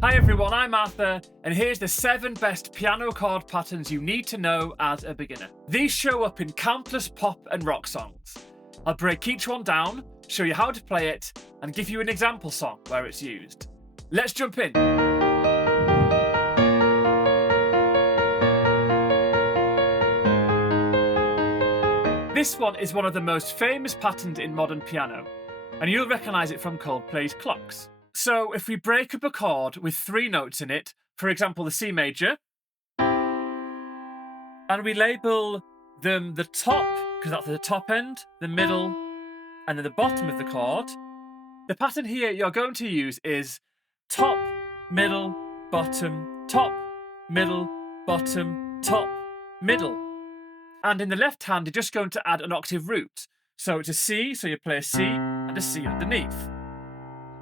Hi everyone, I'm Arthur, and here's the 7 best piano chord patterns you need to know as a beginner. These show up in countless pop and rock songs. I'll break each one down, show you how to play it, and give you an example song where it's used. Let's jump in. This one is one of the most famous patterns in modern piano, and you'll recognise it from Coldplay's Clocks. So if we break up a chord with 3 notes in it, for example the C major, and we label them the top, because that's the top end, the middle, and then the bottom of the chord, the pattern here you're going to use is top, middle, bottom, top, middle, bottom, top, middle. And in the left hand, you're just going to add an octave root. So it's a C, so you play a C and a C underneath.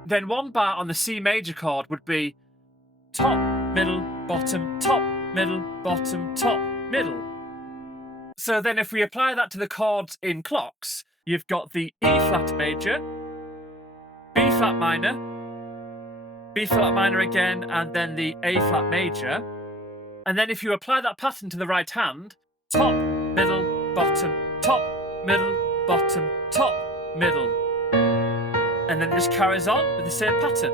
Then 1 bar on the C major chord would be top, middle, bottom, top, middle, bottom, top, middle. So then if we apply that to the chords in Clocks, you've got the E flat major, B flat minor, B flat minor again, and then the A flat major. And then if you apply that pattern to the right hand, top, middle, bottom, top, middle, bottom, top, middle. And then it just carries on with the same pattern.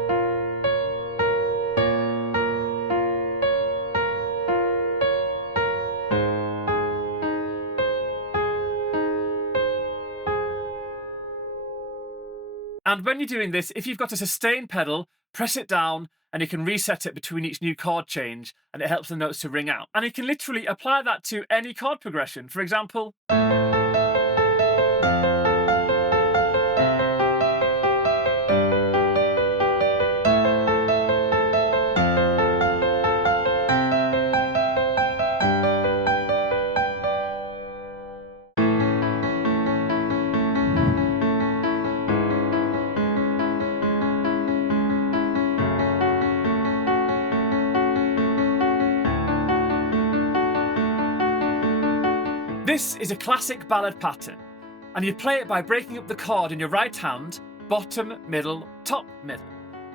And when you're doing this, if you've got a sustain pedal, press it down and you can reset it between each new chord change and it helps the notes to ring out. And you can literally apply that to any chord progression. For example, this is a classic ballad pattern, and you play it by breaking up the chord in your right hand, bottom, middle, top, middle.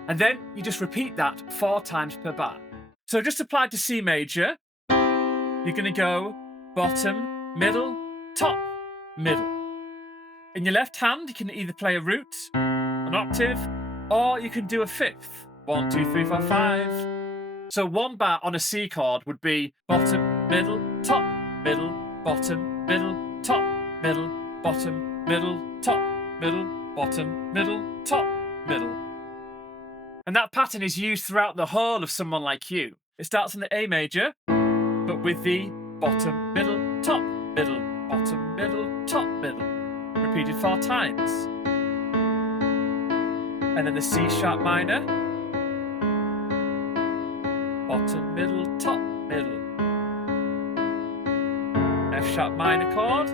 And then you just repeat that 4 times per bar. So just applied to C major, you're going to go bottom, middle, top, middle. In your left hand, you can either play a root, an octave, or you can do a fifth. 1, 2, 3, 4, 5. So 1 bar on a C chord would be bottom, middle, top, middle, bottom, middle, top, middle, bottom, middle, top, middle, bottom, middle, top, middle. And that pattern is used throughout the whole of Someone Like You. It starts in the A major, but with the bottom, middle, top, middle, bottom, middle, top, middle, repeated 4 times. And then the C sharp minor, bottom, middle, top, middle. F sharp minor chord,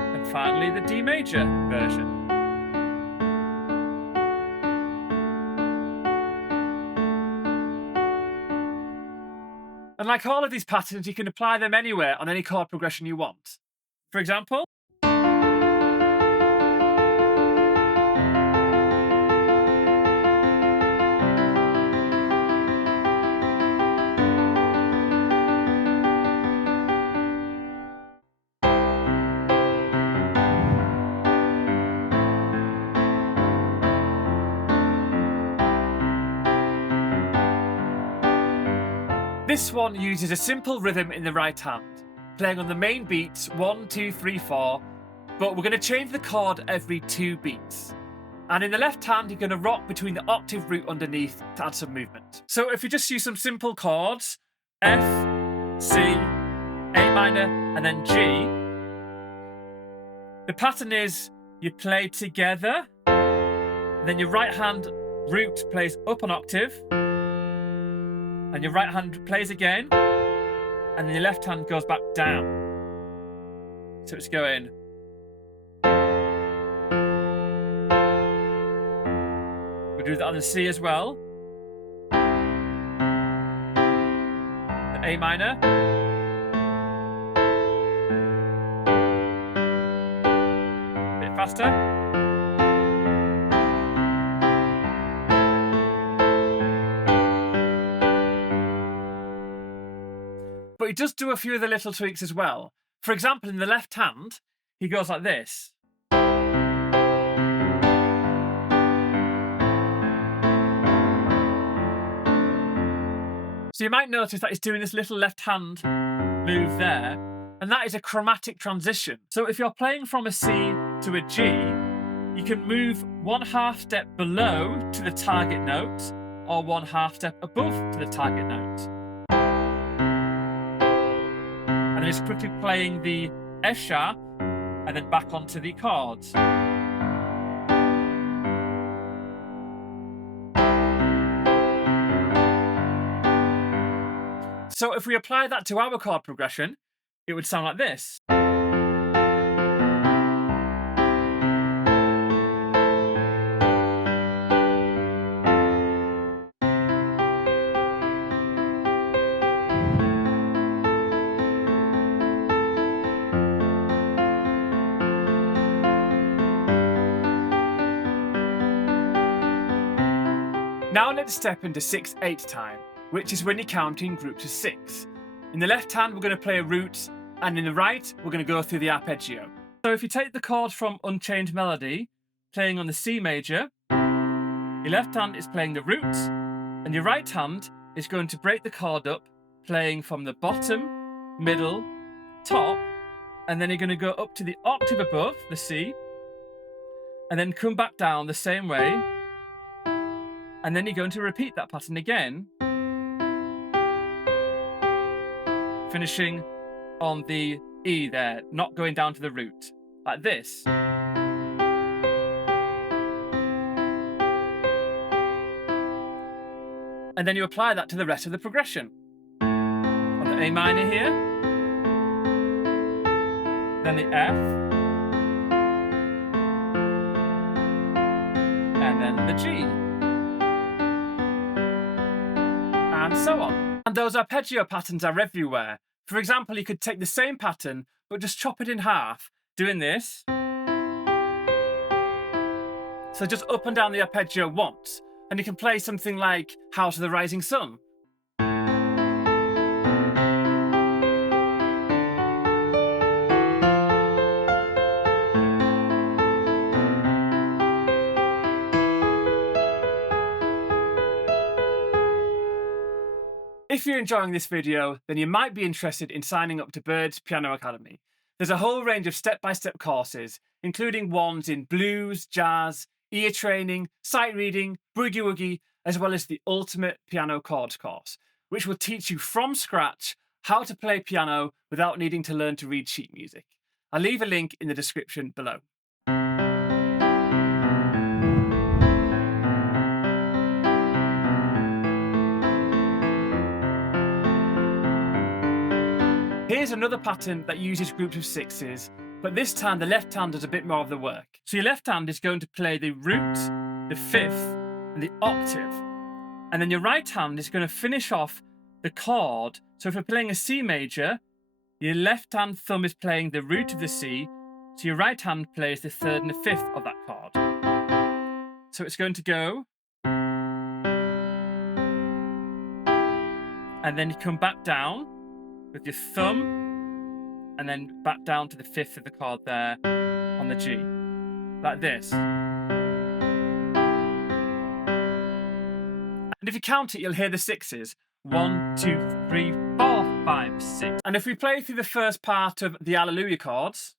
and finally the D major version. And like all of these patterns, you can apply them anywhere on any chord progression you want. For example, this one uses a simple rhythm in the right hand, playing on the main beats 1, 2, 3, 4, but we're going to change the chord every 2 beats. And in the left hand, you're going to rock between the octave root underneath to add some movement. So if we just use some simple chords, F, C, A minor, and then G, the pattern is you play together, then your right hand root plays up an octave, and your right hand plays again, and then your left hand goes back down. So it's going. We'll do that on the C as well. The A minor. A bit faster. he does do a few of the little tweaks as well. For example, in the left hand, he goes like this. So you might notice that he's doing this little left hand move there, and that is a chromatic transition. So if you're playing from a C to a G, you can move 1/2 step below to the target note, or 1/2 step above to the target note. And then he's quickly playing the F sharp, and then back onto the chords. So if we apply that to our chord progression, it would sound like this. Now let's step into 6/8 time, which is when you count in groups of 6. In the left hand, we're going to play a root, and in the right, we're going to go through the arpeggio. So if you take the chord from Unchained Melody, playing on the C major, your left hand is playing the root, and your right hand is going to break the chord up, playing from the bottom, middle, top, and then you're going to go up to the octave above, the C, and then come back down the same way, and then you're going to repeat that pattern again, finishing on the E there, not going down to the root, like this. And then you apply that to the rest of the progression. On the A minor here, then the F, and then the G, and so on. And those arpeggio patterns are everywhere. For example, you could take the same pattern, but just chop it in half, doing this. So just up and down the arpeggio once, and you can play something like House of the Rising Sun. If you're enjoying this video, then you might be interested in signing up to Bird's Piano Academy. There's a whole range of step-by-step courses, including ones in blues, jazz, ear training, sight reading, boogie-woogie, as well as the Ultimate Piano Chords course, which will teach you from scratch how to play piano without needing to learn to read sheet music. I'll leave a link in the description below. Here's another pattern that uses groups of 6s, but this time the left hand does a bit more of the work. So your left hand is going to play the root, the fifth, and the octave. And then your right hand is going to finish off the chord. So if you're playing a C major, your left hand thumb is playing the root of the C, so your right hand plays the third and the fifth of that chord. So it's going to go, and then you come back down with your thumb, and then back down to the fifth of the chord there on the G, like this. And if you count it, you'll hear the 6s. 1, 2, 3, 4, 5, 6. And if we play through the first part of the Hallelujah chords,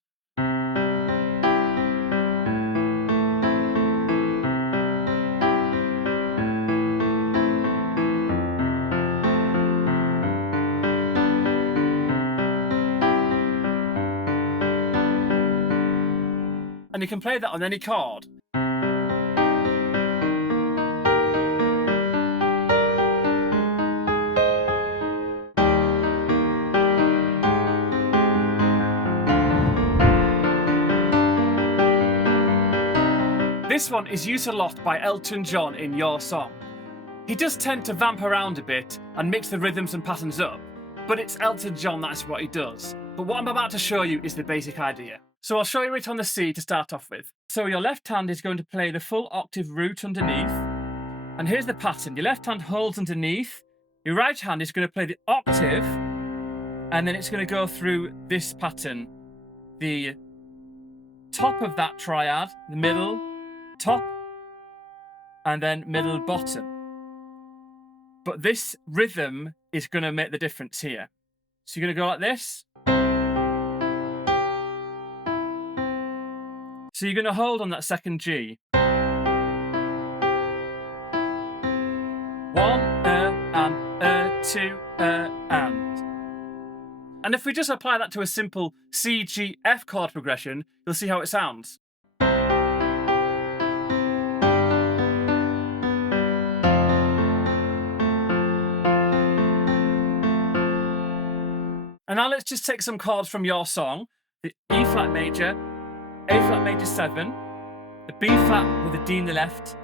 and you can play that on any chord. This one is used a lot by Elton John in Your Song. He does tend to vamp around a bit and mix the rhythms and patterns up, but it's Elton John, that's what he does. But what I'm about to show you is the basic idea. So I'll show you it on the C to start off with. So your left hand is going to play the full octave root underneath. And here's the pattern. Your left hand holds underneath. Your right hand is going to play the octave. And then it's going to go through this pattern. The top of that triad, the middle, top, and then middle, bottom. But this rhythm is going to make the difference here. So you're going to go like this. So you're going to hold on that second G. One, and, two, and. And if we just apply that to a simple C, G, F chord progression, you'll see how it sounds. And now let's just take some chords from your song. The E flat major, A flat major 7, the B flat with a D in the left,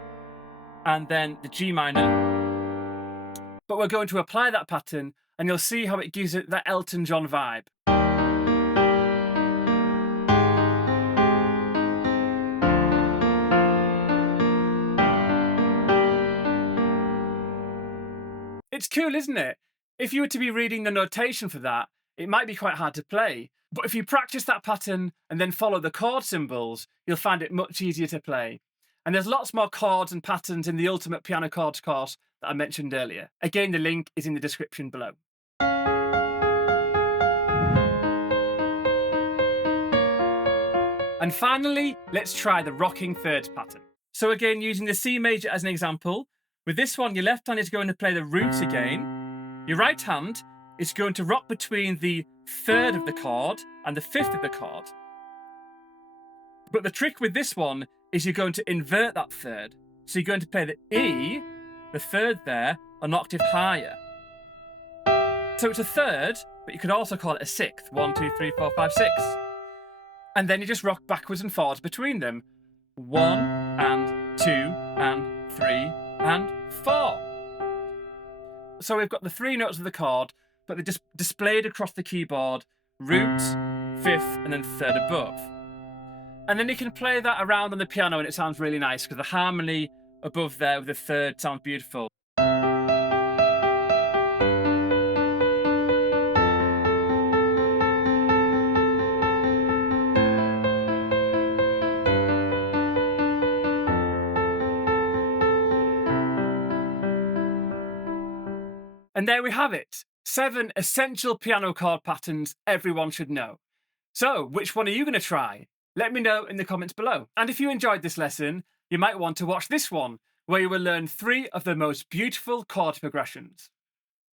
and then the G minor. But we're going to apply that pattern and you'll see how it gives it that Elton John vibe. It's cool, isn't it? If you were to be reading the notation for that, it might be quite hard to play. But if you practice that pattern and then follow the chord symbols, you'll find it much easier to play. And there's lots more chords and patterns in the Ultimate Piano Chords course that I mentioned earlier. Again, the link is in the description below. And finally, let's try the rocking thirds pattern. So again, using the C major as an example, with this one, your left hand is going to play the root again. Your right hand is going to rock between the third of the chord and the fifth of the chord. But the trick with this one is you're going to invert that third. So you're going to play the E, the third there, an octave higher. So it's a third, but you could also call it a sixth. 1, 2, 3, 4, 5, 6. And then you just rock backwards and forwards between them. 1 and 2 and 3 and 4. So we've got the 3 notes of the chord, but they're just displayed across the keyboard, root, fifth, and then third above. And then you can play that around on the piano and it sounds really nice because the harmony above there with the third sounds beautiful. And there we have it, 7 essential piano chord patterns everyone should know. So, which one are you going to try? Let me know in the comments below. And if you enjoyed this lesson, you might want to watch this one, where you will learn 3 of the most beautiful chord progressions.